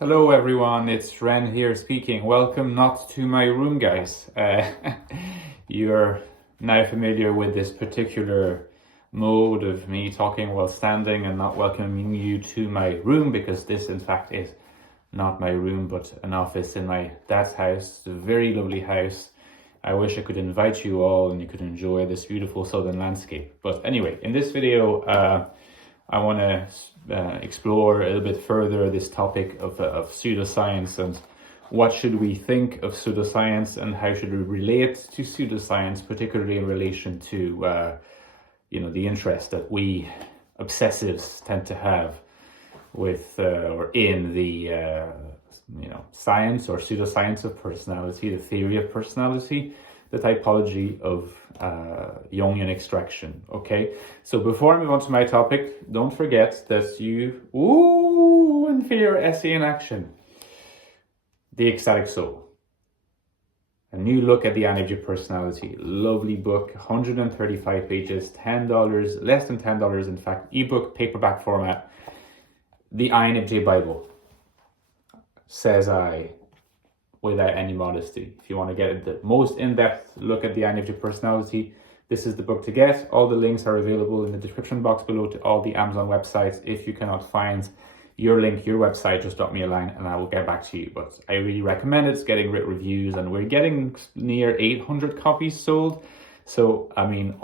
Hello everyone, it's Ren here speaking. Welcome not to my room, guys. You're now familiar with this particular mode of me talking while standing and not welcoming you to my room, because this in fact is not my room but an office in my dad's house. It's a very lovely house. I wish I could invite you all and you could enjoy this beautiful southern landscape. But anyway, in this video, I want to explore a little bit further this topic of pseudoscience and what should we think of pseudoscience and how should we relate to pseudoscience, particularly in relation to the interest that we obsessives tend to have with or in the science or pseudoscience of personality, the theory of personality, the typology of Jungian extraction. Okay, so before I move on to my topic, don't forget that and for your essay in action, The Ecstatic Soul, a new look at the INFJ personality. Lovely book, 135 pages, $10, less than $10 in fact, ebook, paperback format. The INFJ Bible, says I, without any modesty. If you want to get the most in-depth look at the INFJ personality, this is the book to get. All the links are available in the description box below to all the Amazon websites. If you cannot find your link, your website, just drop me a line and I will get back to you. But I really recommend it. It's getting great reviews and we're getting near 800 copies sold. So, I mean,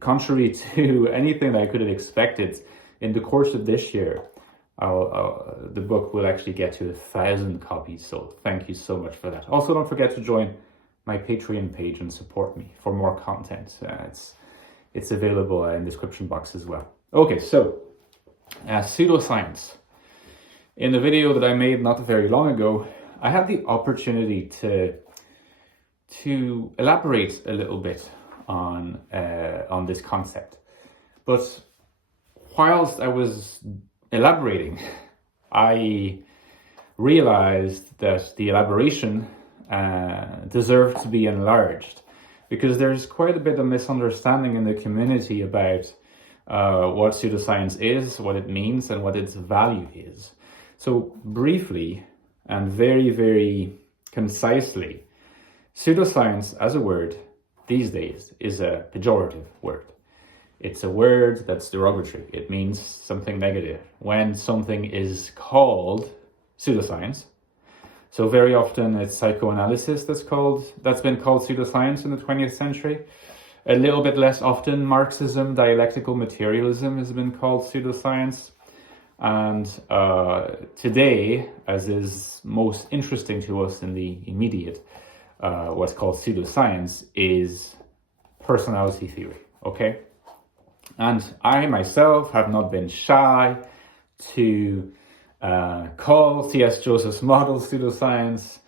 contrary to anything that I could have expected, in the course of this year, the book will actually get to 1,000 copies sold. Thank you so much for that. Also, don't forget to join my Patreon page and support me for more content. It's available in the description box as well. Okay, so pseudoscience. In the video that I made not very long ago, I had the opportunity to elaborate a little bit on this concept, but whilst I was elaborating, I realized that the elaboration deserved to be enlarged, because there's quite a bit of misunderstanding in the community about what pseudoscience is, what it means, and what its value is. So briefly and very, very concisely, pseudoscience as a word these days is a pejorative word. It's a word that's derogatory. It means something negative. When something is called pseudoscience, so very often it's psychoanalysis that's been called pseudoscience in the 20th century. A little bit less often, Marxism, dialectical materialism has been called pseudoscience. And today, as is most interesting to us in the immediate, what's called pseudoscience is personality theory, okay? And I myself have not been shy to call C.S. Joseph's model pseudoscience,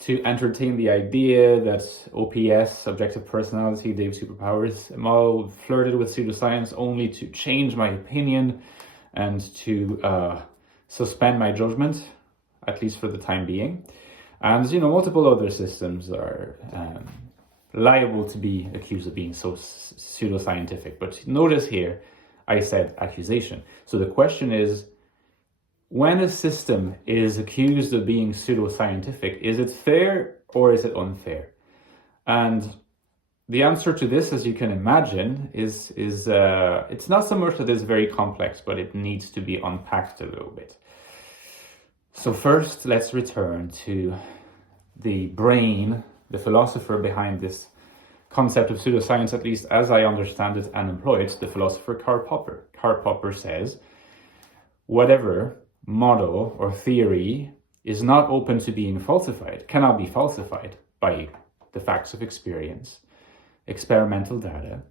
to entertain the idea that OPS, Objective Personality, Dave's Superpowers model, flirted with pseudoscience only to change my opinion and to suspend my judgment, at least for the time being. And, multiple other systems are liable to be accused of being so pseudoscientific. But notice here, I said accusation. So the question is, when a system is accused of being pseudoscientific, is it fair or is it unfair? And the answer to this, as you can imagine, is it's not so much that it's very complex, but it needs to be unpacked a little bit. So first, let's return to the brain, the philosopher behind this concept of pseudoscience, at least as I understand it and employ it, the philosopher Karl Popper. Karl Popper says, whatever model or theory is not open to being falsified, cannot be falsified by the facts of experience, experimental data,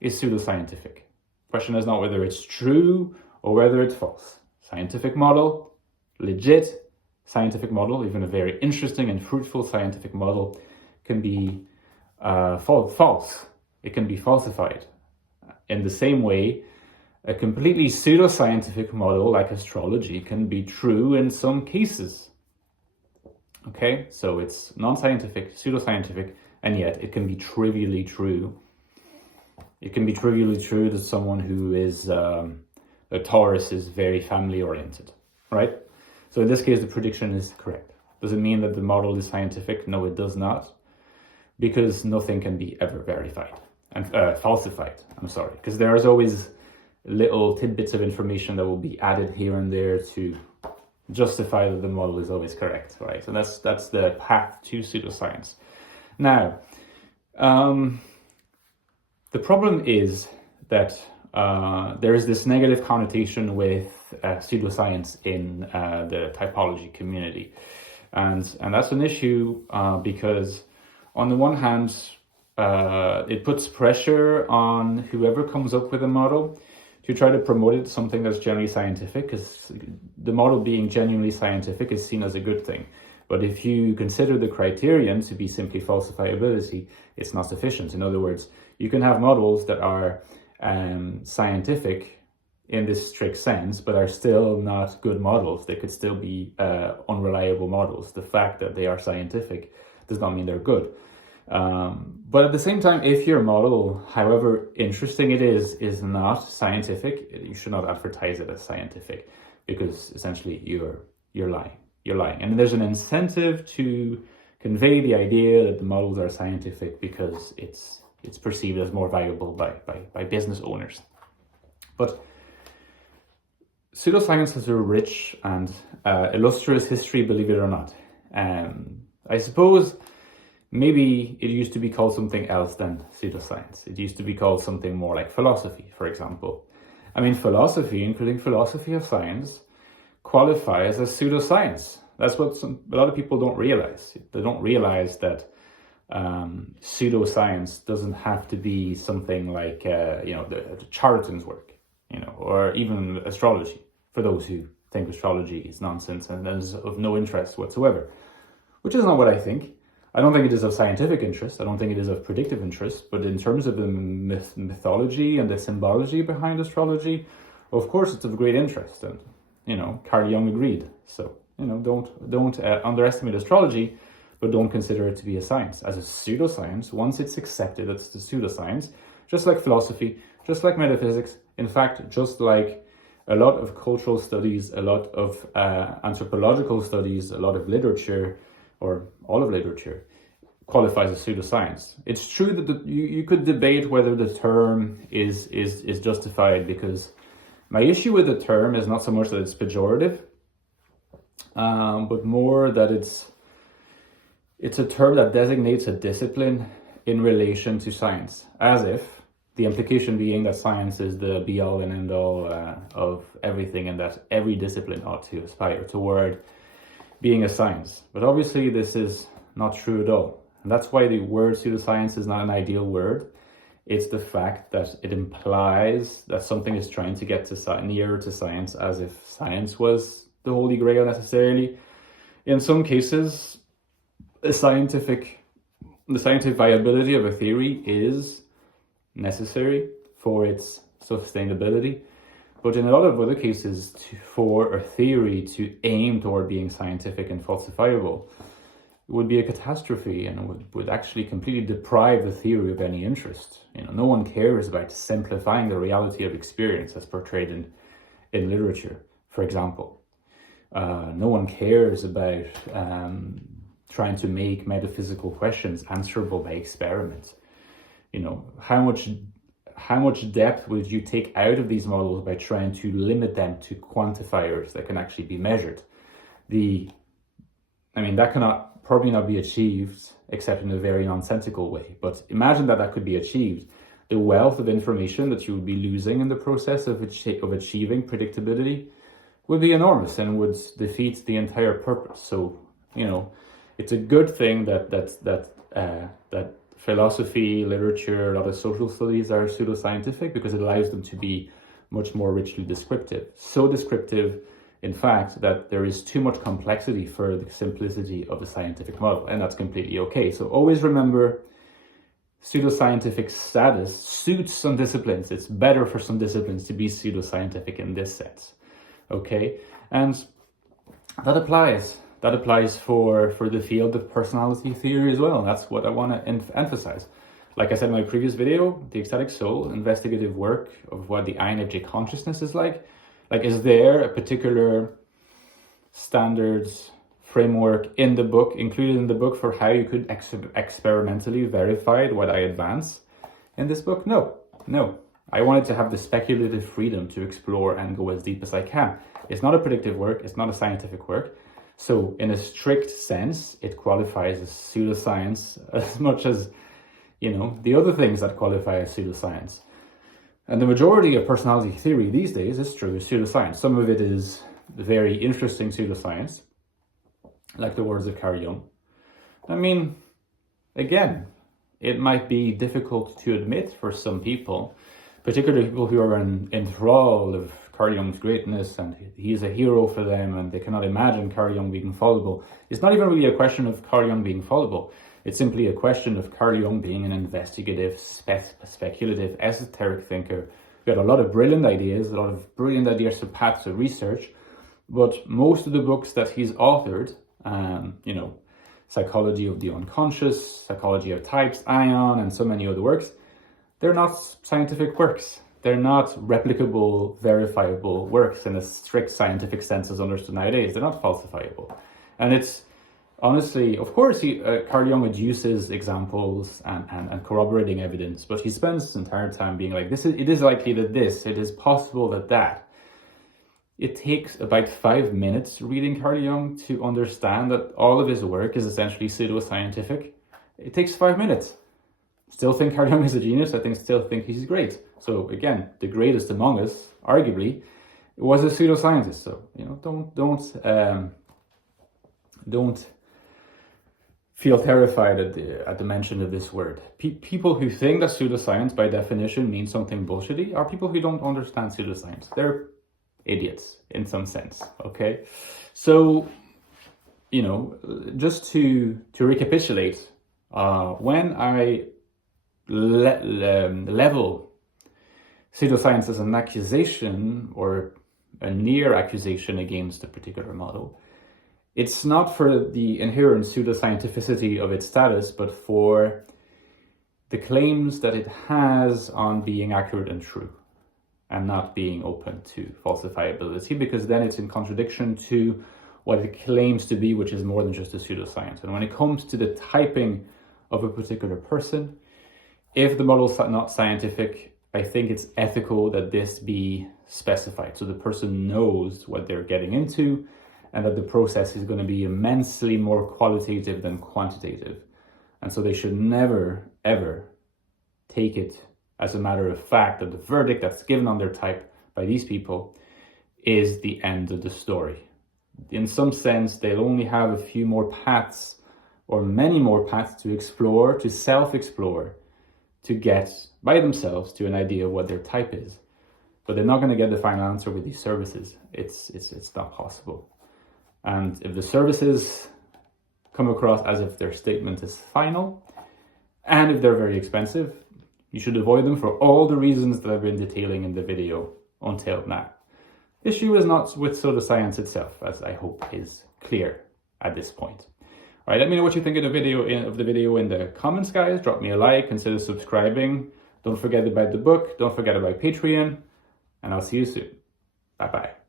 is pseudoscientific. Question is not whether it's true or whether it's false. Scientific model, legit scientific model, even a very interesting and fruitful scientific model, can be false. It can be falsified. In the same way, a completely pseudoscientific model like astrology can be true in some cases. Okay, so it's non-scientific, pseudoscientific, and yet it can be trivially true. It can be trivially true that someone who is a Taurus is very family-oriented, right? So in this case, the prediction is correct. Does it mean that the model is scientific? No, it does not, because nothing can be ever verified and falsified. I'm sorry, because there is always little tidbits of information that will be added here and there to justify that the model is always correct, right? And that's the path to pseudoscience. Now, the problem is that there is this negative connotation with pseudoscience in the typology community, and that's an issue because on the one hand, it puts pressure on whoever comes up with a model to try to promote it as something that's generally scientific, because the model being genuinely scientific is seen as a good thing. But if you consider the criterion to be simply falsifiability, it's not sufficient. In other words, you can have models that are scientific in this strict sense, but are still not good models. They could still be unreliable models. The fact that they are scientific does not mean they're good. But at the same time, if your model, however interesting it is not scientific, you should not advertise it as scientific, because essentially you're lying. You're lying. And there's an incentive to convey the idea that the models are scientific because it's perceived as more valuable by business owners. But pseudoscience has a rich and illustrious history, believe it or not. I suppose maybe it used to be called something else than pseudoscience. It used to be called something more like philosophy, for example. I mean, philosophy, including philosophy of science, qualifies as pseudoscience. That's what a lot of people don't realize. They don't realize that pseudoscience doesn't have to be something like, the charlatans' work, or even astrology, for those who think astrology is nonsense and is of no interest whatsoever, which is not what I think. I don't think it is of scientific interest. I don't think it is of predictive interest. But in terms of the mythology and the symbology behind astrology, of course, it's of great interest. And, Carl Jung agreed. So, don't underestimate astrology, but don't consider it to be a science. As a pseudoscience, once it's accepted as a pseudoscience, just like philosophy, just like metaphysics, in fact, just like a lot of cultural studies, a lot of anthropological studies, a lot of literature, or all of literature, qualifies as pseudoscience. It's true that you could debate whether the term is justified, because my issue with the term is not so much that it's pejorative, but more that it's a term that designates a discipline in relation to science, as if the implication being that science is the be-all and end-all of everything, and that every discipline ought to aspire toward being a science. But obviously this is not true at all. And that's why the word pseudoscience is not an ideal word. It's the fact that it implies that something is trying to get nearer to science, as if science was the holy grail necessarily. In some cases, the scientific viability of a theory is necessary for its sustainability. But in a lot of other cases, for a theory to aim toward being scientific and falsifiable, it would be a catastrophe, and would actually completely deprive the theory of any interest. No one cares about simplifying the reality of experience as portrayed in literature, for example. No one cares about trying to make metaphysical questions answerable by experiment. How much depth would you take out of these models by trying to limit them to quantifiers that can actually be measured? That cannot probably not be achieved except in a very nonsensical way. But imagine that could be achieved. The wealth of information that you would be losing in the process of achieving predictability would be enormous and would defeat the entire purpose. So, it's a good thing that philosophy, literature, a lot of social studies are pseudoscientific, because it allows them to be much more richly descriptive. So descriptive, in fact, that there is too much complexity for the simplicity of the scientific model, and that's completely okay. So always remember, pseudoscientific status suits some disciplines. It's better for some disciplines to be pseudoscientific in this sense, okay? And that applies. That applies for the field of personality theory as well. And that's what I want to emphasize. Like I said in my previous video, the Ecstatic Soul, investigative work of what the INFJ consciousness is like. Is there a particular standards, framework in the book, included in the book, for how you could experimentally verify what I advance in this book? No. I wanted to have the speculative freedom to explore and go as deep as I can. It's not a predictive work, it's not a scientific work. So in a strict sense, it qualifies as pseudoscience as much as, the other things that qualify as pseudoscience. And the majority of personality theory these days is true pseudoscience. Some of it is very interesting pseudoscience, like the words of Carl Jung. I mean, again, it might be difficult to admit for some people, particularly people who are enthralled of Carl Jung's greatness and he's a hero for them and they cannot imagine Carl Jung being fallible. It's not even really a question of Carl Jung being fallible. It's simply a question of Carl Jung being an investigative, speculative, esoteric thinker. He had a lot of brilliant ideas for paths of research, but most of the books that he's authored, Psychology of the Unconscious, Psychology of Types, Ion, and so many other works, they're not scientific works. They're not replicable, verifiable works in a strict scientific sense as understood nowadays. They're not falsifiable. And it's honestly, of course, Carl Jung adduces examples and corroborating evidence, but he spends his entire time being like, it is likely that this, it is possible that. It takes about 5 minutes reading Carl Jung to understand that all of his work is essentially pseudoscientific. It takes 5 minutes. Still think Carl Jung is a genius. Still think he's great. So again, the greatest among us, arguably, was a pseudoscientist. So don't feel terrified at the mention of this word. People who think that pseudoscience by definition means something bullshitty are people who don't understand pseudoscience. They're idiots in some sense. Okay, so just to recapitulate, when I level pseudoscience as an accusation or a near accusation against a particular model, it's not for the inherent pseudoscientificity of its status, but for the claims that it has on being accurate and true and not being open to falsifiability, because then it's in contradiction to what it claims to be, which is more than just a pseudoscience. And when it comes to the typing of a particular person, if the model is not scientific, I think it's ethical that this be specified so the person knows what they're getting into and that the process is going to be immensely more qualitative than quantitative. And so they should never, ever take it as a matter of fact that the verdict that's given on their type by these people is the end of the story. In some sense, they'll only have a few more paths or many more paths to explore, to self-explore, to get by themselves to an idea of what their type is. But they're not going to get the final answer with these services. It's not possible. And if the services come across as if their statement is final, and if they're very expensive, you should avoid them for all the reasons that I've been detailing in the video until now. The issue is not with pseudoscience itself, as I hope is clear at this point. All right, let me know what you think of the video in the comments, guys. Drop me a like, consider subscribing. Don't forget about the book. Don't forget about Patreon. And I'll see you soon. Bye-bye.